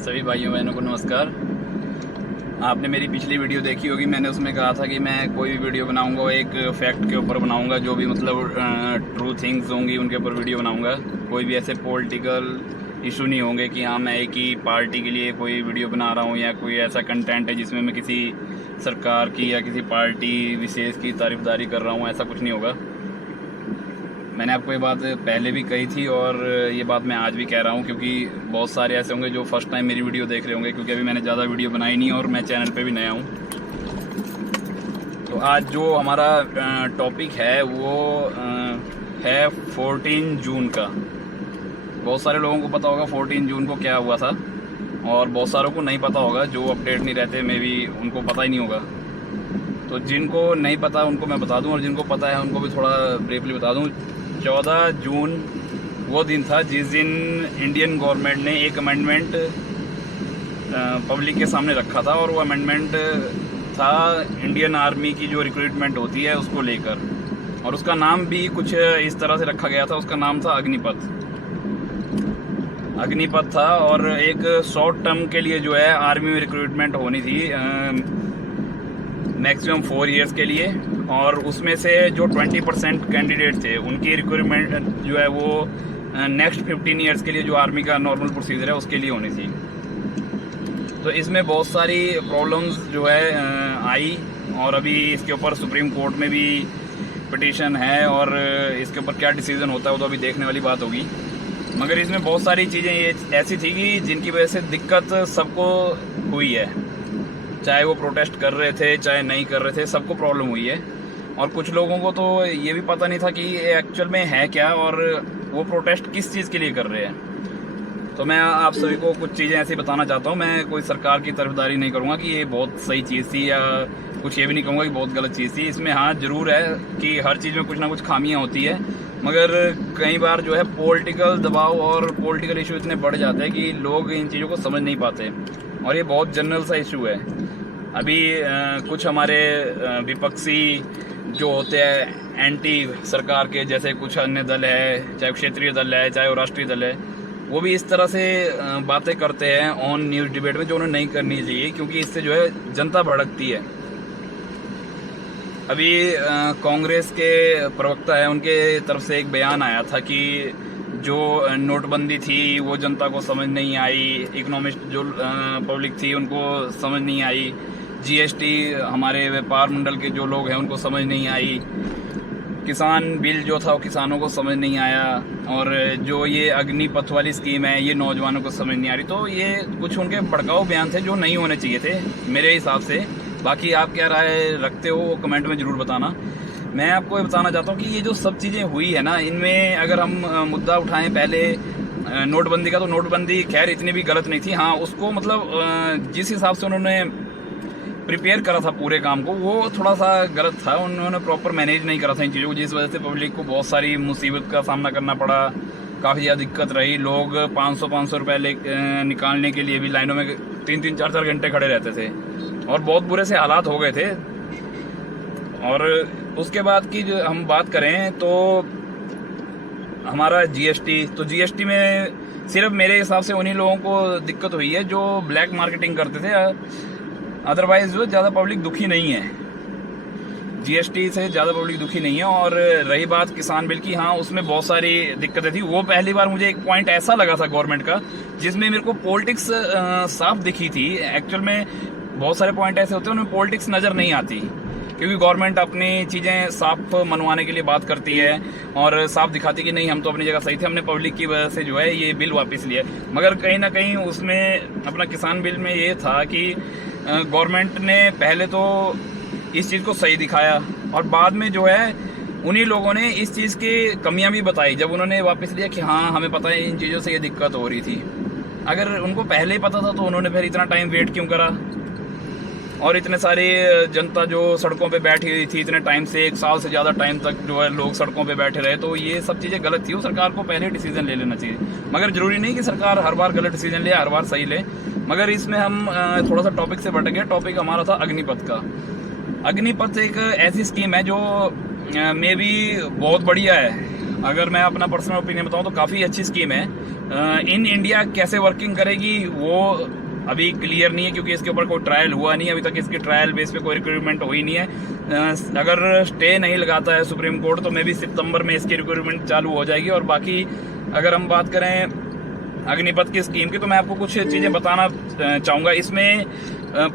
सभी भाइयों बहनों को नमस्कार। आपने मेरी पिछली वीडियो देखी होगी। मैंने उसमें कहा था कि मैं कोई भी वीडियो बनाऊंगा वो एक फैक्ट के ऊपर बनाऊंगा, जो भी मतलब ट्रू थिंग्स होंगी उनके ऊपर वीडियो बनाऊंगा। कोई भी ऐसे पॉलिटिकल इशू नहीं होंगे कि हाँ मैं एक ही पार्टी के लिए कोई वीडियो बना रहा हूँ या कोई ऐसा कंटेंट है जिसमें मैं किसी सरकार की या किसी पार्टी विशेष की तारीफदारी कर रहा हूँ। ऐसा कुछ नहीं होगा। मैंने आपको ये बात पहले भी कही थी और ये बात मैं आज भी कह रहा हूँ, क्योंकि बहुत सारे ऐसे होंगे जो फर्स्ट टाइम मेरी वीडियो देख रहे होंगे, क्योंकि अभी मैंने ज़्यादा वीडियो बनाई नहीं और मैं चैनल पे भी नया हूँ। तो आज जो हमारा टॉपिक है वो है 14 जून का। बहुत सारे लोगों को पता होगा 14 जून को क्या हुआ था, और बहुत सारों को नहीं पता होगा। जो अपडेट नहीं रहते मे भी उनको पता ही नहीं होगा। तो जिनको नहीं पता उनको मैं बता दूं, और जिनको पता है उनको भी थोड़ा ब्रीफली बता दूं। 14 जून वो दिन था जिस दिन इंडियन गवर्नमेंट ने एक अमेंडमेंट पब्लिक के सामने रखा था, और वो अमेंडमेंट था इंडियन आर्मी की जो रिक्रूटमेंट होती है उसको लेकर, और उसका नाम भी कुछ इस तरह से रखा गया था। उसका नाम था अग्निपथ था, और एक शॉर्ट टर्म के लिए जो है आर्मी में रिक्रूटमेंट होनी थी मैक्सिमम 4 इयर्स के लिए, और उसमें से जो 20% कैंडिडेट थे उनकी रिक्रूटमेंट जो है वो नेक्स्ट 15 इयर्स के लिए, जो आर्मी का नॉर्मल प्रोसीजर है उसके लिए होनी थी। तो इसमें बहुत सारी प्रॉब्लम्स जो है आई, और अभी इसके ऊपर सुप्रीम कोर्ट में भी पिटीशन है, और इसके ऊपर क्या डिसीजन होता है वो तो अभी देखने वाली बात होगी। मगर इसमें बहुत सारी चीज़ें ये ऐसी थी कि जिनकी वजह से दिक्कत सबको हुई है, चाहे वो प्रोटेस्ट कर रहे थे चाहे नहीं कर रहे थे, सबको प्रॉब्लम हुई है। और कुछ लोगों को तो ये भी पता नहीं था कि ये एक्चुअल में है क्या, और वो प्रोटेस्ट किस चीज़ के लिए कर रहे हैं। तो मैं आप सभी को कुछ चीज़ें ऐसी बताना चाहता हूँ। मैं कोई सरकार की तरफदारी नहीं करूँगा कि ये बहुत सही चीज़ थी, या कुछ ये भी नहीं कहूँगा कि बहुत गलत चीज़ थी। इसमें हाँ ज़रूर है कि हर चीज़ में कुछ ना कुछ खामियाँ होती है, मगर कई बार जो है पॉलिटिकल दबाव और पॉलिटिकल इशू इतने बढ़ जाते हैं कि लोग इन चीज़ों को समझ नहीं पाते, और ये बहुत जनरल सा इशू है। अभी कुछ हमारे विपक्षी जो होते हैं एंटी सरकार के, जैसे कुछ अन्य दल है, चाहे क्षेत्रीय दल है चाहे वो राष्ट्रीय दल है, वो भी इस तरह से बातें करते हैं ऑन न्यूज़ डिबेट में, जो उन्हें नहीं करनी चाहिए, क्योंकि इससे जो है जनता भड़कती है। अभी कांग्रेस के प्रवक्ता है, उनके तरफ से एक बयान आया था कि जो नोटबंदी थी वो जनता को समझ नहीं आई, इकोनॉमिस्ट जो पब्लिक थी उनको समझ नहीं आई, जीएसटी हमारे व्यापार मंडल के जो लोग हैं उनको समझ नहीं आई, किसान बिल जो था वो किसानों को समझ नहीं आया, और जो ये अग्निपथ वाली स्कीम है ये नौजवानों को समझ नहीं आ रही। तो ये कुछ उनके भड़काऊ बयान थे जो नहीं होने चाहिए थे मेरे हिसाब से। बाकी आप क्या राय रखते हो वो कमेंट में ज़रूर बताना। मैं आपको ये बताना चाहता हूँ कि ये जो सब चीज़ें हुई है ना, इनमें अगर हम मुद्दा उठाएं पहले नोटबंदी का, तो नोटबंदी खैर इतनी भी गलत नहीं थी। हाँ, उसको मतलब जिस हिसाब से उन्होंने प्रिपेयर करा था पूरे काम को, वो थोड़ा सा गलत था। उन्होंने प्रॉपर मैनेज नहीं करा था इन चीज़ों को, जिस वजह से पब्लिक को बहुत सारी मुसीबत का सामना करना पड़ा, काफ़ी ज़्यादा दिक्कत रही। लोग 500 रुपये निकालने के लिए भी लाइनों में 3-3, 4-4 घंटे खड़े रहते थे, और बहुत बुरे से हालात हो गए थे। और उसके बाद की जो हम बात करें तो हमारा जीएसटी, तो जीएसटी में सिर्फ मेरे हिसाब से उन्हीं लोगों को दिक्कत हुई है जो ब्लैक मार्केटिंग करते थे, अदरवाइज जो ज़्यादा पब्लिक दुखी नहीं है। जीएसटी से ज़्यादा पब्लिक दुखी नहीं है। और रही बात किसान बिल की, हाँ उसमें बहुत सारी दिक्कतें थी। वो पहली बार मुझे एक पॉइंट ऐसा लगा था गवर्नमेंट का जिसमें मेरे को पॉलिटिक्स साफ दिखी थी। एक्चुअल में बहुत सारे पॉइंट ऐसे होते हैं उनमें पॉलिटिक्स नज़र नहीं आती, क्योंकि गवर्नमेंट अपनी चीज़ें साफ मनवाने के लिए बात करती है और साफ दिखाती कि नहीं हम तो अपनी जगह सही थे, हमने पब्लिक की वजह से जो है ये बिल वापस लिया। मगर कहीं ना कहीं उसमें अपना किसान बिल में ये था कि गवर्नमेंट ने पहले तो इस चीज़ को सही दिखाया, और बाद में जो है उन्हीं लोगों ने इस चीज़ की कमियां भी बताई जब उन्होंने वापस लिया कि हाँ हमें पता है इन चीज़ों से ये दिक्कत हो रही थी। अगर उनको पहले ही पता था तो उन्होंने फिर इतना टाइम वेट क्यों करा, और इतने सारी जनता जो सड़कों पे बैठी हुई थी इतने टाइम से, 1 साल से ज़्यादा टाइम तक जो है लोग सड़कों पे बैठे रहे। तो ये सब चीज़ें गलत थी। वो सरकार को पहले डिसीजन ले लेना चाहिए, मगर ज़रूरी नहीं कि सरकार हर बार गलत डिसीजन ले, हर बार सही ले। मगर इसमें हम थोड़ा सा टॉपिक से भटक गए। टॉपिक हमारा था अग्निपथ का। अग्निपथ एक ऐसी स्कीम है जो मे भी बहुत बढ़िया है। अगर मैं अपना पर्सनल ओपिनियन बताऊं तो काफ़ी अच्छी स्कीम है, इन इंडिया कैसे वर्किंग करेगी वो अभी क्लियर नहीं है, क्योंकि इसके ऊपर कोई ट्रायल हुआ नहीं है अभी तक। इसकी ट्रायल बेस पे कोई रिक्रूटमेंट हुई नहीं है। अगर स्टे नहीं लगाता है सुप्रीम कोर्ट तो मे भी सितंबर में इसकी रिक्रूटमेंट चालू हो जाएगी। और बाकी अगर हम बात करें अग्निपथ की स्कीम की, तो मैं आपको कुछ चीज़ें बताना चाहूँगा। इसमें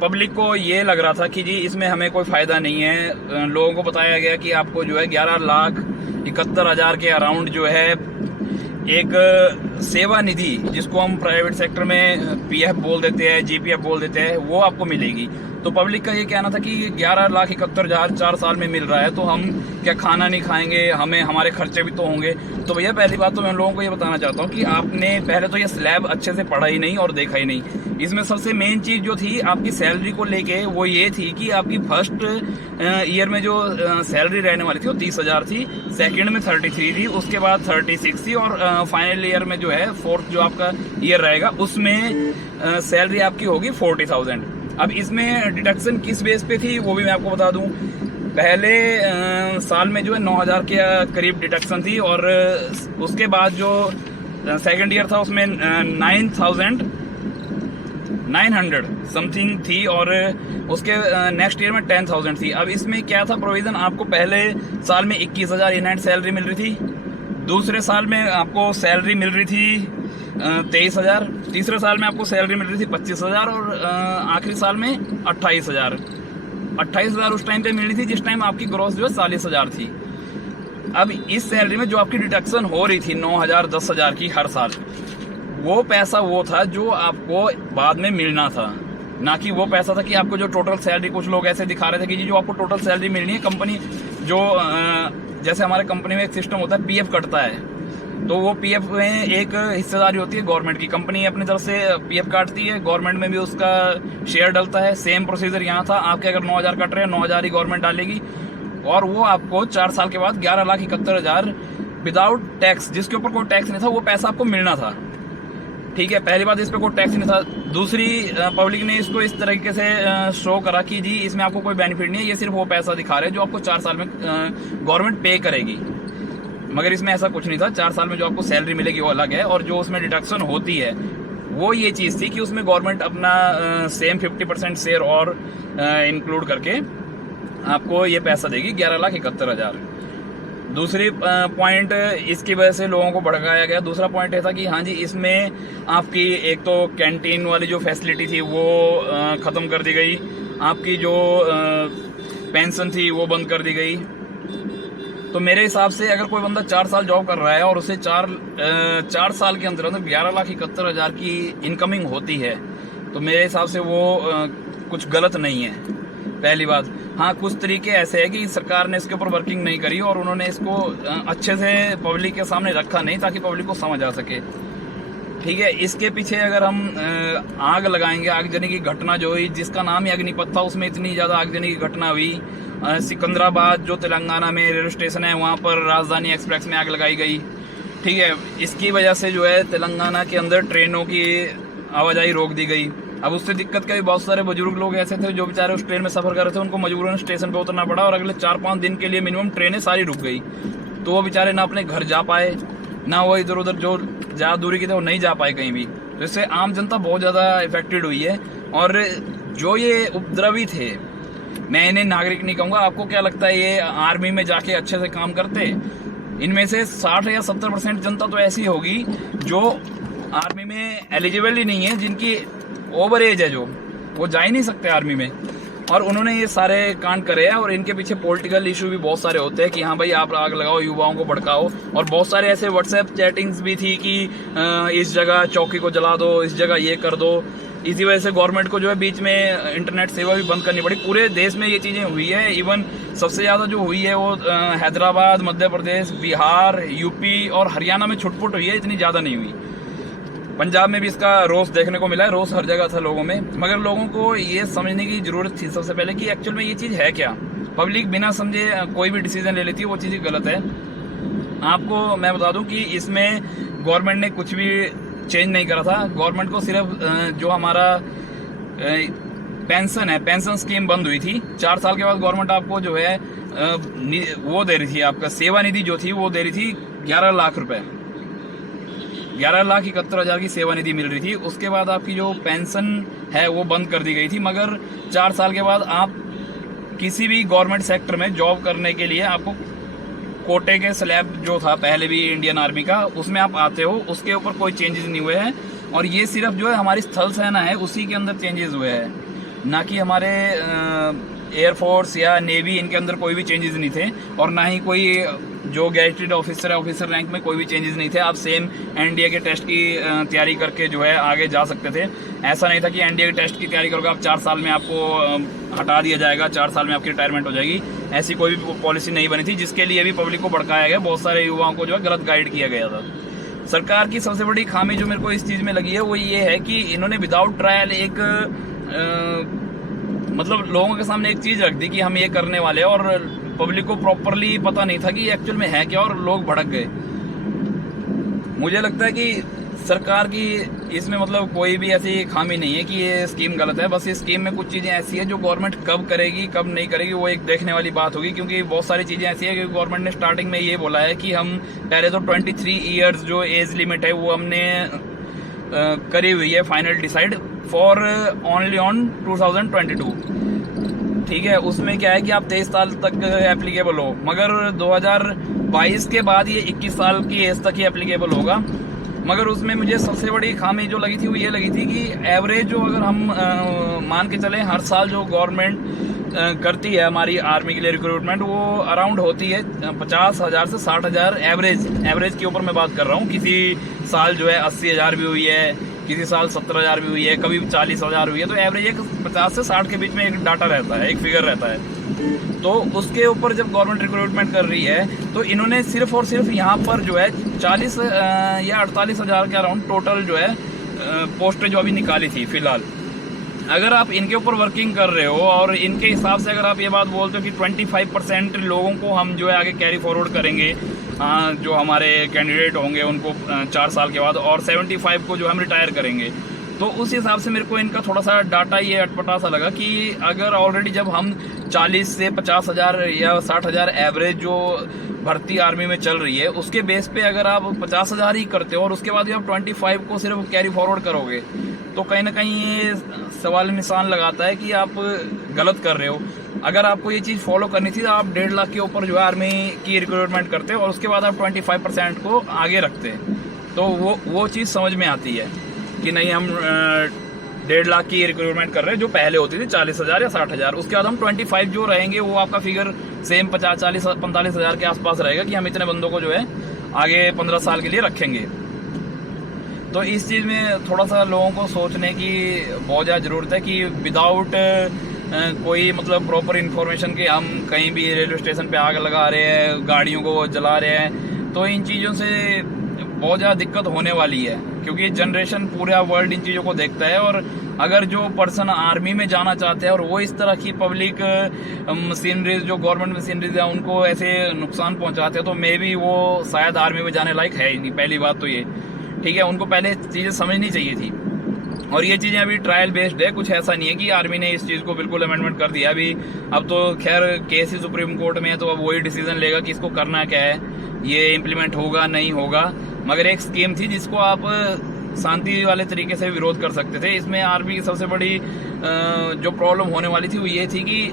पब्लिक को ये लग रहा था कि जी इसमें हमें कोई फ़ायदा नहीं है। लोगों को बताया गया कि आपको जो है 11,71,000 के अराउंड जो है एक सेवा निधि, जिसको हम प्राइवेट सेक्टर में पीएफ बोल देते हैं, जीपीएफ बोल देते हैं, वो आपको मिलेगी। तो पब्लिक का ये कहना था कि 11,71,000 4 साल में मिल रहा है, तो हम क्या खाना नहीं खाएंगे, हमें हमारे खर्चे भी तो होंगे। तो भैया पहली बात तो मैं लोगों को ये बताना चाहता हूँ कि आपने पहले तो ये स्लैब अच्छे से पढ़ा ही नहीं और देखा ही नहीं। इसमें सबसे मेन चीज़ जो थी आपकी सैलरी को लेके वो ये थी कि आपकी फर्स्ट ईयर में जो सैलरी रहने वाली थी वो 30,000 थी, सेकेंड में 33 थी, उसके बाद 36 थी, और फाइनल ईयर में जो है फोर्थ जो आपका ईयर रहेगा उसमें सैलरी आपकी होगी 40,000। अब इसमें डिडक्शन किस बेस पे थी वो भी मैं आपको बता दूं। पहले साल में जो है 9,000 के करीब डिडक्शन थी, और उसके बाद जो सेकंड ईयर था उसमें 9,900 समथिंग थी, और उसके नेक्स्ट ईयर में 10,000 थी। अब इसमें क्या था प्रोविजन, आपको पहले साल में 21,000 इन हैंड सैलरी मिल रही थी, दूसरे साल में आपको सैलरी मिल रही थी 23,000, तीसरे साल में आपको सैलरी मिल रही थी 25,000, और आखिरी साल में 28,000। 28,000 उस टाइम पे मिल रही थी जिस टाइम आपकी ग्रॉस जो है 40,000 थी। अब इस सैलरी में जो आपकी डिडक्शन हो रही थी 9,000 10,000 की हर साल, वो पैसा वो था जो आपको बाद में मिलना था, ना कि वो पैसा था कि आपको जो टोटल सैलरी। कुछ लोग ऐसे दिखा रहे थे कि जी जो आपको टोटल सैलरी मिलनी है, कंपनी जो जैसे हमारे कंपनी में एक सिस्टम होता है पीएफ कटता है, तो वो पीएफ में एक हिस्सेदारी होती है गवर्नमेंट की। कंपनी अपनी तरफ से पीएफ काटती है, गवर्नमेंट में भी उसका शेयर डलता है। सेम प्रोसीजर यहाँ था, आपके अगर 9,000 कट रहे हैं 9,000 ही गवर्नमेंट डालेगी, और वो आपको 4 साल के बाद 11,71,000 विदाउट टैक्स, जिसके ऊपर कोई टैक्स नहीं था, वो पैसा आपको मिलना था। ठीक है, पहली बात इस पर कोई टैक्स नहीं था। दूसरी, पब्लिक ने इसको इस तरीके से शो करा कि जी इसमें आपको कोई बेनिफिट नहीं है, ये सिर्फ वो पैसा दिखा रहे हैं जो आपको 4 साल में गवर्नमेंट पे करेगी। मगर इसमें ऐसा कुछ नहीं था। 4 साल में जो आपको सैलरी मिलेगी वो अलग है, और जो उसमें डिडक्शन होती है वो ये चीज़ थी कि उसमें गवर्नमेंट अपना सेम 50% शेयर और इंक्लूड करके आपको ये पैसा देगी 11,71,000। दूसरी पॉइंट इसकी वजह से लोगों को भड़काया गया। दूसरा पॉइंट ये था कि हाँ जी इसमें आपकी एक तो कैंटीन वाली जो फैसिलिटी थी वो ख़त्म कर दी गई, आपकी जो पेंशन थी वो बंद कर दी गई। तो मेरे हिसाब से अगर कोई बंदा 4 साल जॉब कर रहा है और उसे 4 साल के अंदर 11,71,000 की इनकमिंग होती है, तो मेरे हिसाब से वो कुछ गलत नहीं है, पहली बात। हाँ, कुछ तरीके ऐसे है कि सरकार ने इसके ऊपर वर्किंग नहीं करी और उन्होंने इसको अच्छे से पब्लिक के सामने रखा नहीं ताकि पब्लिक को समझ आ सके। ठीक है, इसके पीछे अगर हम आग लगाएंगे, आगजनी की घटना जो हुई, जिसका नाम ही अग्निपथ था, उसमें इतनी ज़्यादा आगजनी की घटना हुई। सिकंदराबाद जो तेलंगाना में रेलवे स्टेशन है, वहाँ पर राजधानी एक्सप्रेस में आग लगाई गई। ठीक है, इसकी वजह से जो है तेलंगाना के अंदर ट्रेनों की आवाजाही रोक दी गई। अब उससे दिक्कत क्या, बहुत सारे बुजुर्ग लोग ऐसे थे जो बेचारे उस ट्रेन में सफर कर रहे थे, उनको मजबूरन स्टेशन पे उतरना पड़ा और अगले 4-5 दिन के लिए मिनिमम ट्रेनें सारी रुक गई। तो वो बेचारे ना अपने घर जा पाए, ना वो इधर उधर जो ज़्यादा दूरी की थे वो नहीं जा पाए कहीं भी। तो इससे आम जनता बहुत ज़्यादा इफेक्टेड हुई है। और जो ये उपद्रवी थे, मैं इन्हें नागरिक नहीं कहूँगा। आपको क्या लगता है ये आर्मी में जाके अच्छे से काम करते? इनमें से 60 या 70% जनता तो ऐसी होगी जो आर्मी में एलिजिबल ही नहीं है, जिनकी ओवर एज है, जो वो जा ही नहीं सकते आर्मी में। और उन्होंने ये सारे कांड करे हैं और इनके पीछे पॉलिटिकल इशू भी बहुत सारे होते हैं कि हाँ भाई आप आग लगाओ, युवाओं को भड़काओ। और बहुत सारे ऐसे व्हाट्सएप चैटिंग्स भी थी कि इस जगह चौकी को जला दो, इस जगह ये कर दो। इसी वजह से गवर्नमेंट को जो है बीच में इंटरनेट सेवा भी बंद करनी पड़ी। पूरे देश में ये चीज़ें हुई है। इवन सबसे ज़्यादा जो हुई है वो हैदराबाद, मध्य प्रदेश, बिहार, यूपी और हरियाणा में छुटपुट हुई है, इतनी ज़्यादा नहीं हुई। पंजाब में भी इसका रोष देखने को मिला है, रोष हर जगह था लोगों में। मगर लोगों को ये समझने की जरूरत थी सबसे पहले कि एक्चुअल में ये चीज़ है क्या। पब्लिक बिना समझे कोई भी डिसीजन ले लेती है, वो चीज़ गलत है। आपको मैं बता दूं कि इसमें गवर्नमेंट ने कुछ भी चेंज नहीं करा था। गवर्नमेंट को सिर्फ जो हमारा पेंशन है, पेंशन स्कीम बंद हुई थी। 4 साल के बाद गवर्नमेंट आपको जो है वो दे रही थी, आपका सेवा निधि जो थी वो दे रही थी 11 लाख रुपए। 11,71,000 की सेवानिधि मिल रही थी। उसके बाद आपकी जो पेंशन है वो बंद कर दी गई थी, मगर 4 साल के बाद आप किसी भी गवर्नमेंट सेक्टर में जॉब करने के लिए आपको कोटे के स्लैब जो था पहले भी इंडियन आर्मी का, उसमें आप आते हो, उसके ऊपर कोई चेंजेस नहीं हुए हैं। और ये सिर्फ जो है हमारी स्थल सेना है उसी के अंदर चेंजेस हुए हैं, ना कि हमारे एयरफोर्स या नेवी, इनके अंदर कोई भी चेंजेस नहीं थे। और ना ही कोई जो गैजेटेड ऑफिसर है, ऑफिसर रैंक में कोई भी चेंजेस नहीं थे। आप सेम एनडीए के टेस्ट की तैयारी करके जो है आगे जा सकते थे। ऐसा नहीं था कि एनडीए के टेस्ट की तैयारी करोगे आप 4 साल में आपको हटा दिया जाएगा, 4 साल में आपकी रिटायरमेंट हो जाएगी। ऐसी कोई भी पॉलिसी नहीं बनी थी, जिसके लिए भी पब्लिक को भड़काया गया, बहुत सारे युवाओं को जो है गलत गाइड किया गया था। सरकार की सबसे बड़ी खामी जो मेरे को इस चीज़ में लगी है वो ये है कि इन्होंने विदाउट ट्रायल एक मतलब लोगों के सामने एक चीज़ रख दी कि हम ये करने वाले हैं, और पब्लिक को प्रॉपरली पता नहीं था कि एक्चुअल में है क्या, और लोग भड़क गए। मुझे लगता है कि सरकार की इसमें मतलब कोई भी ऐसी खामी नहीं है कि ये स्कीम गलत है। बस इस स्कीम में कुछ चीज़ें ऐसी है जो गवर्नमेंट कब करेगी कब नहीं करेगी वो एक देखने वाली बात होगी, क्योंकि बहुत सारी चीज़ें ऐसी है कि गवर्नमेंट ने स्टार्टिंग में ये बोला है कि हम पहले तो 23 ईयर्स जो एज लिमिट है वो हमने करी हुई है final decide for only on 2022। ठीक है, उसमें क्या है कि आप 23 साल तक एप्लीकेबल हो, मगर 2022 के बाद ये 21 साल की एज तक ही एप्लीकेबल होगा। मगर उसमें मुझे सबसे बड़ी खामी जो लगी थी वो ये लगी थी कि एवरेज जो अगर हम मान के चलें हर साल जो गवर्नमेंट करती है हमारी आर्मी के लिए रिक्रूटमेंट, वो अराउंड होती है 50,000 से 60,000 एवरेज के ऊपर मैं बात कर रहा हूँ। किसी साल जो है 80,000 भी हुई है, किसी साल 70,000 भी हुई है, कभी 40,000 हुई है। तो एवरेज एक 50 से 60 के बीच में एक डाटा रहता है, एक फिगर रहता है। तो उसके ऊपर जब गवर्नमेंट रिक्रूटमेंट कर रही है तो इन्होंने सिर्फ और सिर्फ यहाँ पर जो है 40 या 48,000 के अराउंड टोटल जो है पोस्टें जो अभी निकाली थी फिलहाल। अगर आप इनके ऊपर वर्किंग कर रहे हो और इनके हिसाब से अगर आप ये बात बोलते हो कि 25% लोगों को हम जो है आगे कैरी फॉरवर्ड करेंगे, जो हमारे कैंडिडेट होंगे उनको 4 साल के बाद, और 75 को जो हम रिटायर करेंगे, तो उस हिसाब से मेरे को इनका थोड़ा सा डाटा ये अटपटा सा लगा कि अगर ऑलरेडी जब हम 40 से 50,000 या 60,000 एवरेज जो भर्ती आर्मी में चल रही है उसके बेस पे अगर आप 50,000 ही करते हो और उसके बाद भी आप 25 को सिर्फ कैरी फॉरवर्ड करोगे, तो कहीं ना कहीं ये सवाल निशान लगाता है कि आप गलत कर रहे हो। अगर आपको ये चीज़ फॉलो करनी थी तो आप 1.5 लाख के ऊपर जो है आर्मी की रिक्रूटमेंट करते और उसके बाद आप 25% को आगे रखते, तो वो चीज़ समझ में आती है कि नहीं हम 1.5 लाख की रिक्रूटमेंट कर रहे हैं जो पहले होती थी 40,000 या 60,000। उसके बाद हम 25 जो रहेंगे वो आपका फिगर सेम 50, 40, 45,000 के आसपास रहेगा कि हम इतने बंदों को जो है आगे 15 साल के लिए रखेंगे। तो इस चीज़ में थोड़ा सा लोगों को सोचने की बहुत ज़्यादा ज़रूरत है कि विदाउट कोई मतलब प्रॉपर इन्फॉर्मेशन के हम कहीं भी रेलवे स्टेशन पे आग लगा रहे हैं, गाड़ियों को जला रहे हैं, तो इन चीज़ों से बहुत ज़्यादा दिक्कत होने वाली है, क्योंकि जनरेशन पूरा वर्ल्ड इन चीज़ों को देखता है। और अगर जो पर्सन आर्मी में जाना चाहते हैं और वो इस तरह की पब्लिक मशीनरीज जो गवर्नमेंट मशीनरीज है उनको ऐसे नुकसान पहुंचाते हैं, तो मे बी वो शायद आर्मी में जाने लायक है ही नहीं। पहली बात तो ये ठीक है, उनको पहले चीज़ें समझनी चाहिए थी। और ये चीज़ें अभी ट्रायल बेस्ड है, कुछ ऐसा नहीं है कि आर्मी ने इस चीज़ को बिल्कुल अमेंडमेंट कर दिया अभी। अब तो खैर केस ही सुप्रीम कोर्ट में है, तो अब वही डिसीजन लेगा कि इसको करना क्या है, ये इम्प्लीमेंट होगा नहीं होगा। मगर एक स्कीम थी जिसको आप शांति वाले तरीके से विरोध कर सकते थे। इसमें आर्मी की सबसे बड़ी जो प्रॉब्लम होने वाली थी वो ये थी कि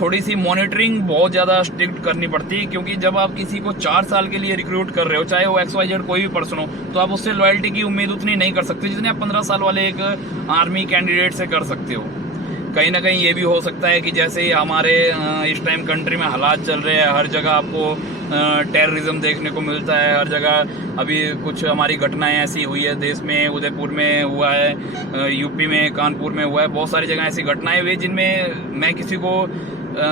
थोड़ी सी मॉनिटरिंग बहुत ज़्यादा स्ट्रिक्ट करनी पड़ती, क्योंकि जब आप किसी को 4 साल के लिए रिक्रूट कर रहे हो, चाहे वो XYZ कोई भी पर्सन हो, तो आप उससे लॉयल्टी की उम्मीद उतनी नहीं कर सकते जितनी आप 15 साल वाले एक आर्मी कैंडिडेट से कर सकते हो। कहीं ना कहीं ये भी हो सकता है कि जैसे हमारे इस टाइम कंट्री में हालात चल रहे हैं, हर जगह आपको टेररिज्म देखने को मिलता है, हर जगह अभी कुछ हमारी घटनाएं ऐसी हुई है देश में, उदयपुर में हुआ है, यूपी में कानपुर में हुआ है, बहुत सारी जगह ऐसी घटनाएं हुई जिनमें मैं किसी को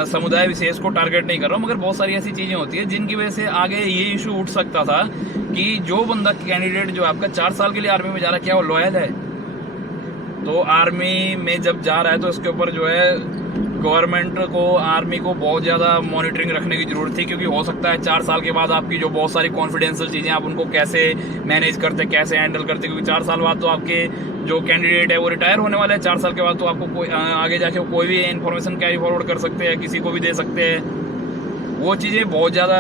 समुदाय विशेष को टारगेट नहीं कर रहा हूँ, मगर बहुत सारी ऐसी चीज़ें होती है जिनकी वजह से आगे ये इशू उठ सकता था कि जो बंदा कैंडिडेट जो आपका 4 साल के लिए आर्मी में जा रहा है, क्या वो लॉयल है? तो आर्मी में जब जा रहा है तो इसके ऊपर जो है गवर्नमेंट को, आर्मी को बहुत ज़्यादा मॉनिटरिंग रखने की ज़रूरत थी, क्योंकि हो सकता है 4 साल के बाद आपकी जो बहुत सारी कॉन्फिडेंशियल चीज़ें आप उनको कैसे मैनेज करते, कैसे हैंडल करते, क्योंकि 4 साल बाद तो आपके जो कैंडिडेट है वो रिटायर होने वाला है। 4 साल के बाद तो आपको कोई आगे जाके कोई भी इन्फॉर्मेशन कैरी फॉरवर्ड कर सकते हैं, किसी को भी दे सकते हैं। वो चीज़ें बहुत ज़्यादा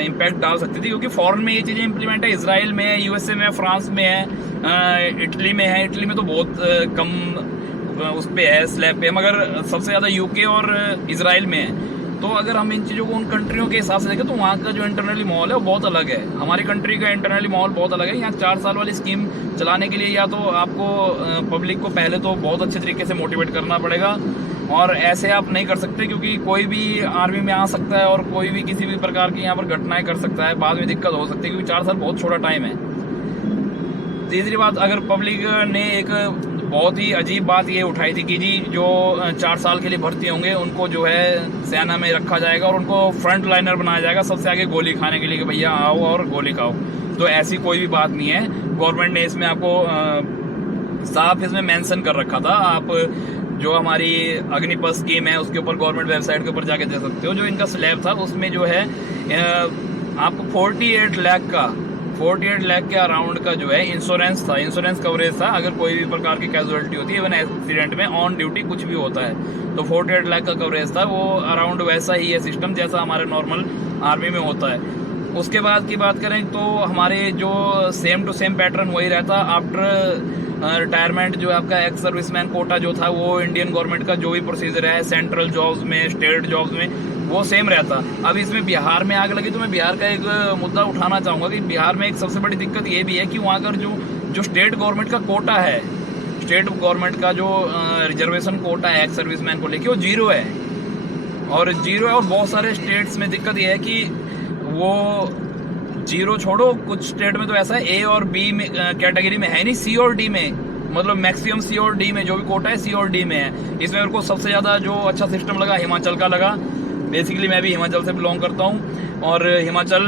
इम्पैक्ट डाल सकती थी, क्योंकि फॉरेन में ये चीज़ें इम्प्लीमेंट है, इसराइल में है, यूएसए में है, फ्रांस में है, इटली में है। इटली में तो बहुत कम उस पे है, स्लैब पे है, मगर सबसे ज़्यादा यूके और इसराइल में है। तो अगर हम इन चीज़ों को उन कंट्रियों के हिसाब से देखें तो वहाँ का जो इंटरनली माहौल है वो बहुत अलग है। हमारी कंट्री का इंटरनली माहौल बहुत अलग है। यहाँ 4 साल वाली स्कीम चलाने के लिए या तो आपको पब्लिक को पहले तो बहुत अच्छे तरीके से मोटिवेट करना पड़ेगा, और ऐसे आप नहीं कर सकते, क्योंकि कोई भी आर्मी में आ सकता है और कोई भी किसी भी प्रकार की यहाँ पर घटनाएं कर सकता है, बाद में दिक्कत हो सकती है, क्योंकि 4 साल बहुत छोटा टाइम है। तीसरी बात, अगर पब्लिक ने एक बहुत ही अजीब बात ये उठाई थी कि जी जो 4 साल के लिए भर्ती होंगे उनको जो है सेना में रखा जाएगा और उनको फ्रंट लाइनर बनाया जाएगा, सबसे आगे गोली खाने के लिए कि भैया आओ और गोली खाओ। तो ऐसी कोई भी बात नहीं है। गवर्नमेंट ने इसमें आपको साफ इसमें मेंशन कर रखा था। आप जो हमारी अग्निपथ स्कीम है उसके ऊपर गवर्नमेंट वेबसाइट के ऊपर जाके दे सकते हो। जो इनका स्लैब था उसमें जो है आपको 48 लाख के अराउंड का जो है इंश्योरेंस था, इंश्योरेंस कवरेज था। अगर कोई भी प्रकार की कैजुअलिटी होती है, इवन एक्सीडेंट में, ऑन ड्यूटी कुछ भी होता है, तो 48 लाख का कवरेज था। वो अराउंड वैसा ही है सिस्टम जैसा हमारे नॉर्मल आर्मी में होता है। उसके बाद की बात करें तो हमारे जो सेम टू सेम पैटर्न वही रहता। आफ्टर रिटायरमेंट जो आपका एक्स सर्विसमैन कोटा जो था, वो इंडियन गवर्नमेंट का जो भी प्रोसीजर है सेंट्रल जॉब्स में, स्टेट जॉब्स में, वो सेम रहता। अब इसमें बिहार में आग लगी तो मैं बिहार का एक मुद्दा उठाना चाहूंगा कि बिहार में एक सबसे बड़ी दिक्कत ये भी है कि वहाँ का जो स्टेट गवर्नमेंट का कोटा है, स्टेट गवर्नमेंट का जो रिजर्वेशन कोटा है एक्स सर्विसमैन को लेके, वो जीरो है। और बहुत सारे स्टेट्स में दिक्कत ये है कि वो जीरो छोड़ो, कुछ स्टेट में तो ऐसा है ए और बी में कैटेगरी में है नहीं, सी और डी में, मतलब मैक्सिमम सी और डी में जो भी कोटा है सी और डी में है। इसमें मेरे को सबसे ज्यादा जो अच्छा सिस्टम लगा हिमाचल का लगा। बेसिकली मैं भी हिमाचल से बिलोंग करता हूँ, और हिमाचल,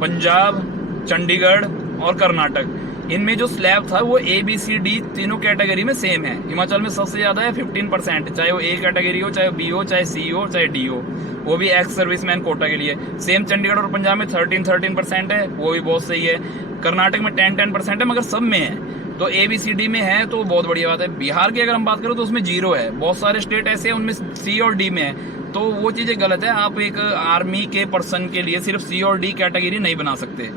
पंजाब, चंडीगढ़ और कर्नाटक, इनमें जो स्लैब था वो ए बी सी डी तीनों कैटेगरी में सेम है। हिमाचल में सबसे ज्यादा है 15%, चाहे वो ए कैटेगरी हो, चाहे बी हो, चाहे सी हो, चाहे डी हो, वो भी एक्स सर्विसमैन कोटा के लिए। सेम चंडीगढ़ और पंजाब में 13% है, वो भी बहुत सही है। कर्नाटक में 10% है, मगर सब में है। तो ए बी सी डी में है तो बहुत बढ़िया बात है। बिहार की अगर हम बात करें तो उसमें जीरो है। बहुत सारे स्टेट ऐसे हैं उनमें सी और डी में है, तो वो चीजें गलत है। आप एक आर्मी के पर्सन के लिए सिर्फ सी और डी कैटेगरी नहीं बना सकते।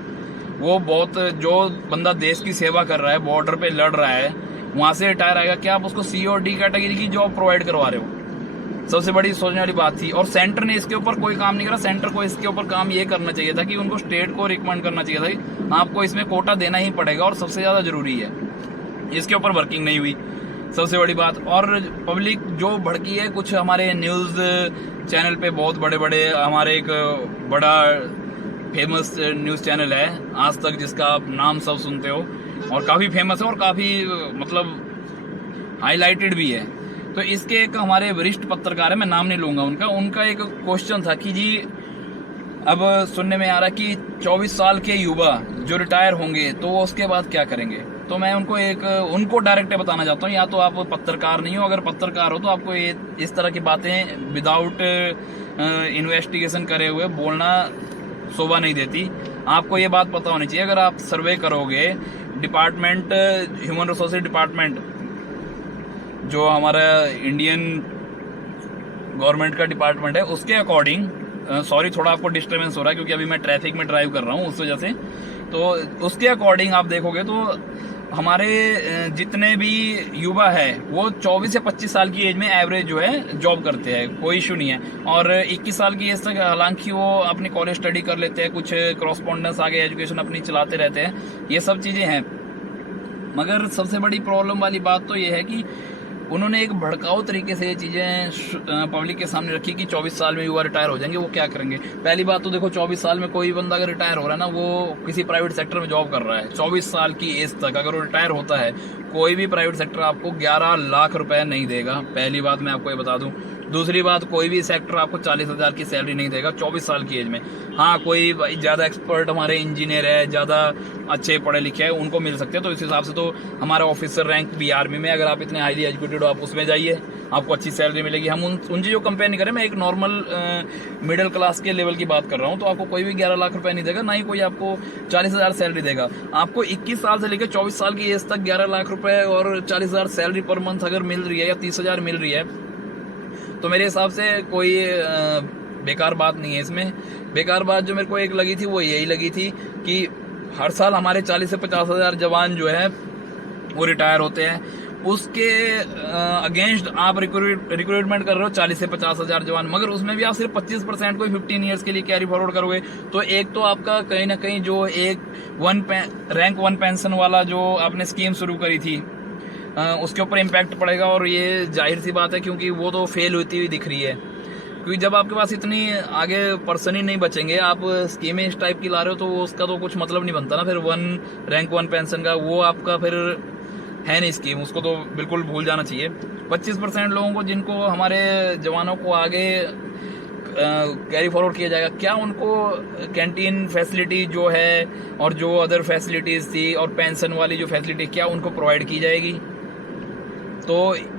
वो बहुत, जो बंदा देश की सेवा कर रहा है, बॉर्डर पे लड़ रहा है, वहां से रिटायर आएगा, क्या आप उसको सी और डी कैटेगरी की जॉब प्रोवाइड करवा रहे हो? सबसे बड़ी सोचने वाली बात थी। और सेंटर ने इसके ऊपर कोई काम नहीं करा। सेंटर को इसके ऊपर काम ये करना चाहिए था कि उनको स्टेट को रिकमेंड करना चाहिए था कि आपको इसमें कोटा देना ही पड़ेगा और सबसे ज्यादा जरूरी है। इसके ऊपर वर्किंग नहीं हुई, सबसे बड़ी बात। और पब्लिक जो भड़की है, कुछ हमारे न्यूज चैनल पे, बहुत बड़े बड़े, हमारे एक बड़ा फेमस न्यूज चैनल है आज तक, जिसका आप नाम सब सुनते हो, और काफी फेमस है और काफी मतलब हाईलाइटेड भी है। तो इसके एक हमारे वरिष्ठ पत्रकार है, मैं नाम नहीं लूंगा उनका एक क्वेश्चन था कि जी अब सुनने में आ रहा है कि 24 साल के युवा जो रिटायर होंगे तो वो उसके बाद क्या करेंगे। तो मैं उनको डायरेक्ट बताना चाहता हूँ, या तो आप पत्रकार नहीं हो, अगर पत्रकार हो तो आपको ये इस तरह की बातें विदाउट इन्वेस्टिगेशन करे हुए बोलना शोभा नहीं देती। आपको ये बात पता होनी चाहिए। अगर आप सर्वे करोगे, डिपार्टमेंट, ह्यूमन रिसोर्सेज डिपार्टमेंट जो हमारा इंडियन गवर्नमेंट का डिपार्टमेंट है, उसके अकॉर्डिंग, सॉरी थोड़ा आपको डिस्टर्बेंस हो रहा है क्योंकि अभी मैं ट्रैफिक में ड्राइव कर रहा हूँ, उस वजह से। तो उसके अकॉर्डिंग आप देखोगे तो हमारे जितने भी युवा है वो 24 से 25 साल की एज में एवरेज जो है जॉब करते हैं, कोई इशू नहीं है। और 21 साल की एज तक हालांकि वो अपनी कॉलेज स्टडी कर लेते हैं, कुछ कॉरेस्पॉन्डेंस आगे एजुकेशन अपनी चलाते रहते हैं, ये सब चीजें हैं। मगर सबसे बड़ी प्रॉब्लम वाली बात तो ये है कि उन्होंने एक भड़काऊ तरीके से ये चीजें पब्लिक के सामने रखी कि 24 साल में युवा रिटायर हो जाएंगे, वो क्या करेंगे। पहली बात तो देखो, 24 साल में कोई बंदा अगर रिटायर हो रहा है ना, वो किसी प्राइवेट सेक्टर में जॉब कर रहा है, 24 साल की एज तक अगर वो रिटायर होता है, कोई भी प्राइवेट सेक्टर आपको 11 लाख रुपए नहीं देगा। पहली बात मैं आपको ये बता दूं। दूसरी बात, कोई भी सेक्टर आपको 40,000 की सैलरी नहीं देगा 24 साल की एज में। हाँ, कोई ज्यादा एक्सपर्ट हमारे इंजीनियर है, ज्यादा अच्छे पढ़े लिखे हैं, उनको मिल सकते हैं। तो इस हिसाब से तो हमारा ऑफिसर रैंक भी आर्मी में, अगर आप इतने हाईली एजुकेटेड हो आप उसमें जाइए, आपको अच्छी सैलरी मिलेगी। हम उन चीजों को कंपेयर नहीं करें, मैं एक नॉर्मल मिडिल क्लास के लेवल की बात कर रहा हूँ। तो आपको कोई भी 11 लाख रुपए नहीं देगा, ना ही कोई आपको 40,000 सैलरी देगा। आपको 21 साल से लेकर 24 साल की एज तक 11 लाख रुपए और 40,000 सैलरी पर मंथ अगर मिल रही है या 30,000 मिल रही है, तो मेरे हिसाब से कोई बेकार बात नहीं है इसमें। बेकार बात जो मेरे को एक लगी थी वो यही लगी थी कि हर साल हमारे 40 से 50 हजार जवान जो है वो रिटायर होते हैं, उसके अगेंस्ट आप रिक्रूटमेंट कर रहे हो 40 से 50 हजार जवान, मगर उसमें भी आप सिर्फ 25% को 15 ईयर्स के लिए कैरी फॉरवर्ड करोगे। तो एक तो आपका कहीं ना कहीं जो एक रैंक 1 पेंशन वाला जो आपने स्कीम शुरू करी थी उसके ऊपर इम्पैक्ट पड़ेगा, और ये जाहिर सी बात है क्योंकि वो तो फेल होती हुई दिख रही है। क्योंकि जब आपके पास इतनी आगे पर्सन ही नहीं बचेंगे, आप स्कीमें इस टाइप की ला रहे हो, तो उसका तो कुछ मतलब नहीं बनता ना फिर रैंक 1 पेंशन का, वो आपका फिर है नहीं स्कीम, उसको तो बिल्कुल भूल जाना चाहिए। 25% लोगों को जिनको हमारे जवानों को आगे कैरी फॉरवर्ड किया जाएगा, क्या उनको कैंटीन फैसिलिटी जो है और जो अदर फैसिलिटीज थी और पेंशन वाली जो फैसिलिटी क्या उनको प्रोवाइड की जाएगी? तो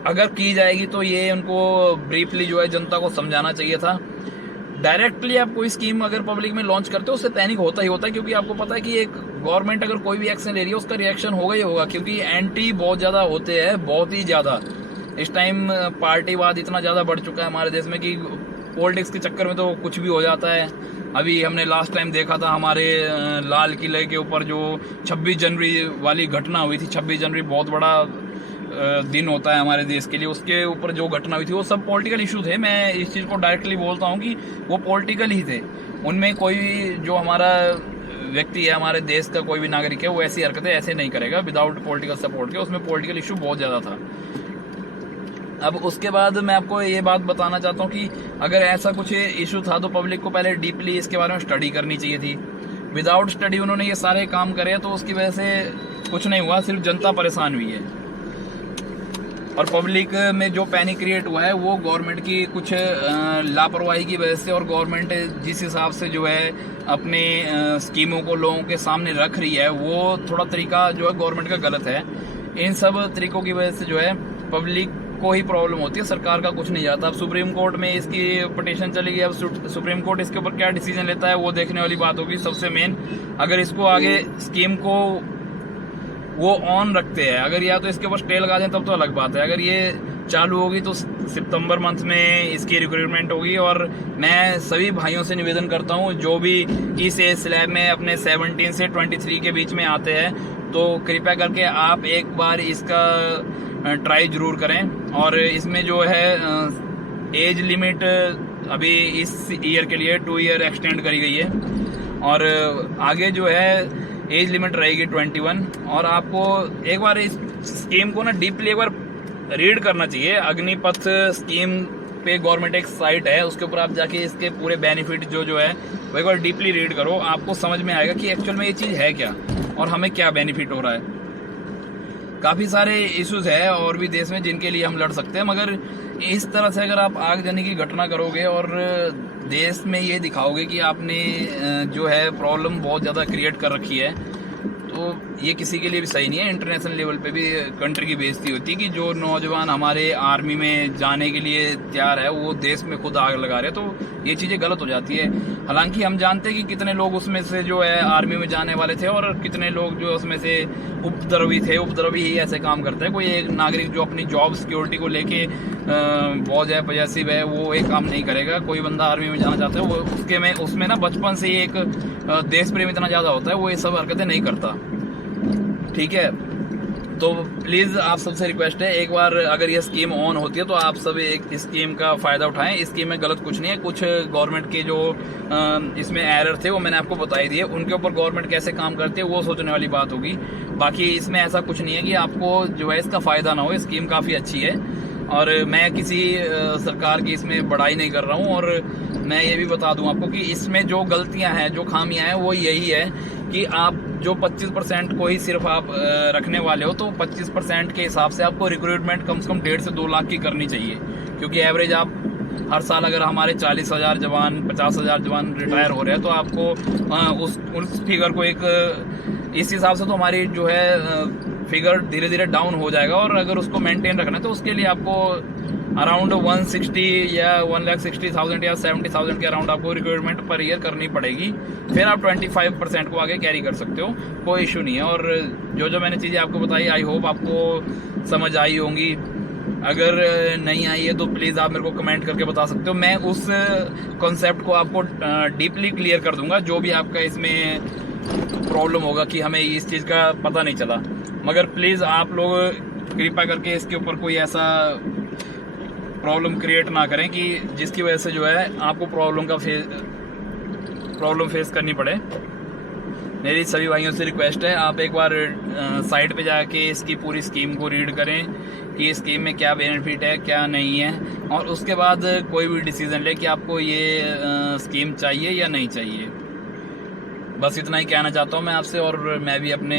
अगर की जाएगी तो ये उनको ब्रीफली जो है जनता को समझाना चाहिए था। डायरेक्टली आप कोई स्कीम अगर पब्लिक में लॉन्च करते हो उससे पैनिक होता ही होता है, क्योंकि आपको पता है कि एक गवर्नमेंट अगर कोई भी एक्शन ले रही है उसका रिएक्शन होगा ही होगा, क्योंकि एंटी बहुत ज्यादा होते हैं, बहुत ही ज्यादा। इस टाइम पार्टीवाद इतना ज्यादा बढ़ चुका है हमारे देश में कि पॉलिटिक्स के चक्कर में तो कुछ भी हो जाता है। अभी हमने लास्ट टाइम देखा था हमारे लाल किले के ऊपर जो 26 जनवरी वाली घटना हुई थी। 26 जनवरी बहुत बड़ा दिन होता है हमारे देश के लिए, उसके ऊपर जो घटना हुई थी वो सब पॉलिटिकल इशू थे। मैं इस चीज़ को डायरेक्टली बोलता हूँ कि वो पॉलिटिकल ही थे, उनमें कोई जो हमारा व्यक्ति है, हमारे देश का कोई भी नागरिक है, वो ऐसी हरकतें ऐसे नहीं करेगा विदाउट पॉलिटिकल सपोर्ट के। उसमें पॉलिटिकल इशू बहुत ज़्यादा था। अब उसके बाद मैं आपको ये बात बताना चाहता हूँ कि अगर ऐसा कुछ इशू था तो पब्लिक को पहले डीपली इसके बारे में स्टडी करनी चाहिए थी। विदाउट स्टडी उन्होंने ये सारे काम करे, तो उसकी वजह से कुछ नहीं हुआ, सिर्फ जनता परेशान हुई है। और पब्लिक में जो पैनिक क्रिएट हुआ है वो गवर्नमेंट की कुछ लापरवाही की वजह से, और गवर्नमेंट जिस हिसाब से जो है अपने स्कीमों को लोगों के सामने रख रही है वो थोड़ा तरीका जो है गवर्नमेंट का गलत है। इन सब तरीकों की वजह से जो है पब्लिक को ही प्रॉब्लम होती है, सरकार का कुछ नहीं जाता। अब सुप्रीम कोर्ट में इसकी पिटीशन चली गई, अब सुप्रीम कोर्ट इसके ऊपर क्या डिसीजन लेता है वो देखने वाली बात होगी। सबसे मेन, अगर इसको आगे स्कीम को वो ऑन रखते हैं, अगर या तो इसके ऊपर स्टे लगा दें तब तो अलग बात है। अगर ये चालू होगी तो सितंबर मंथ में इसकी रिक्रूटमेंट होगी। और मैं सभी भाइयों से निवेदन करता हूँ जो भी इस एज स्लैब में अपने 17 से 23 के बीच में आते हैं, तो कृपया करके आप एक बार इसका ट्राई जरूर करें। और इसमें जो है एज लिमिट अभी इस ईयर के लिए 2 ईयर एक्सटेंड करी गई है, और आगे जो है एज लिमिट रहेगी 21। और आपको एक बार इस स्कीम को ना डीपली एक बार रीड करना चाहिए। अग्निपथ स्कीम पे गवर्नमेंट एक साइट है, उसके ऊपर आप जाके इसके पूरे बेनिफिट जो है वो एक बार डीपली रीड करो, आपको समझ में आएगा कि एक्चुअल में ये चीज़ है क्या और हमें क्या बेनिफिट हो रहा है। काफ़ी सारे इश्यूज है और भी देश में जिनके लिए हम लड़ सकते हैं, मगर इस तरह से अगर आप आगजनी की घटना करोगे और देश में ये दिखाओगे कि आपने जो है प्रॉब्लम बहुत ज़्यादा क्रिएट कर रखी है, तो ये किसी के लिए भी सही नहीं है। इंटरनेशनल लेवल पे भी कंट्री की बेइज्जती होती है कि जो नौजवान हमारे आर्मी में जाने के लिए तैयार है वो देश में खुद आग लगा रहे हैं, तो ये चीज़ें गलत हो जाती है। हालांकि हम जानते हैं कि कितने लोग उसमें से जो है आर्मी में जाने वाले थे और कितने लोग जो उसमें से उपद्रवी थे। उपद्रवी ही ऐसे काम करते हैं। कोई एक नागरिक जो अपनी जॉब सिक्योरिटी को लेके बहुत ज़्यादा पॉजिटिव है वो एक काम नहीं करेगा। कोई बंदा आर्मी में जाना चाहता है वो उसमें ना बचपन से ही एक देश प्रेम इतना ज़्यादा होता है, वो ये सब हरकतें नहीं करता। ठीक है, तो प्लीज़ आप सबसे रिक्वेस्ट है, एक बार अगर ये स्कीम ऑन होती है तो आप सब एक स्कीम का फ़ायदा उठाएं। इस स्कीम में गलत कुछ नहीं है। कुछ गवर्नमेंट के जो इसमें एरर थे वो मैंने आपको बताई दिए, उनके ऊपर गवर्नमेंट कैसे काम करती है वो सोचने वाली बात होगी। बाकी इसमें ऐसा कुछ नहीं है कि आपको जो है इसका फ़ायदा ना हो। स्कीम काफ़ी अच्छी है और मैं किसी सरकार की इसमें बड़ाई नहीं कर रहा हूँ। और मैं ये भी बता दूं आपको कि इसमें जो गलतियां हैं, जो खामियां हैं, वो यही है कि आप जो 25% को ही सिर्फ आप रखने वाले हो, तो 25% के हिसाब से आपको रिक्रूटमेंट कम से कम 1.5 से 2 लाख की करनी चाहिए। क्योंकि एवरेज आप हर साल अगर हमारे 40,000 जवान 50,000 जवान रिटायर हो रहे हैं तो आपको उस फिगर को एक इस हिसाब से तो हमारी जो है फिगर धीरे धीरे डाउन हो जाएगा। और अगर उसको मेंटेन रखना है तो उसके लिए आपको अराउंड 160 या 1,60,000 या 70,000 के अराउंड आपको रिक्वायरमेंट पर ईयर करनी पड़ेगी। फिर आप 25% को आगे कैरी कर सकते हो, कोई इशू नहीं है। और जो मैंने चीज़ें आपको बताई आई होप आपको समझ आई होंगी। अगर नहीं आई है तो प्लीज़ आप मेरे को कमेंट करके बता सकते हो। मैं उस कॉन्सेप्ट को आपको डीपली क्लियर कर दूंगा, जो भी आपका इसमें प्रॉब्लम होगा कि हमें इस चीज़ का पता नहीं चला। मगर प्लीज़ आप लोग कृपा करके इसके ऊपर कोई ऐसा प्रॉब्लम क्रिएट ना करें कि जिसकी वजह से जो है आपको प्रॉब्लम फेस करनी पड़े। मेरी सभी भाइयों से रिक्वेस्ट है, आप एक बार साइट पे जाके इसकी पूरी स्कीम को रीड करें कि स्कीम में क्या बेनिफिट है क्या नहीं है, और उसके बाद कोई भी डिसीजन ले कि आपको ये स्कीम चाहिए या नहीं चाहिए। बस इतना ही कहना चाहता हूँ मैं आपसे। और मैं भी अपने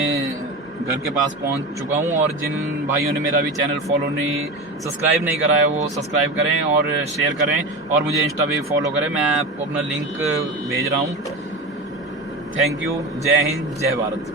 घर के पास पहुँच चुका हूँ, और जिन भाइयों ने मेरा भी चैनल सब्सक्राइब नहीं करा है वो सब्सक्राइब करें और शेयर करें, और मुझे इंस्टा पे भी फॉलो करें। मैं आपको अपना लिंक भेज रहा हूँ। Thank you. जय हिंद, जय भारत।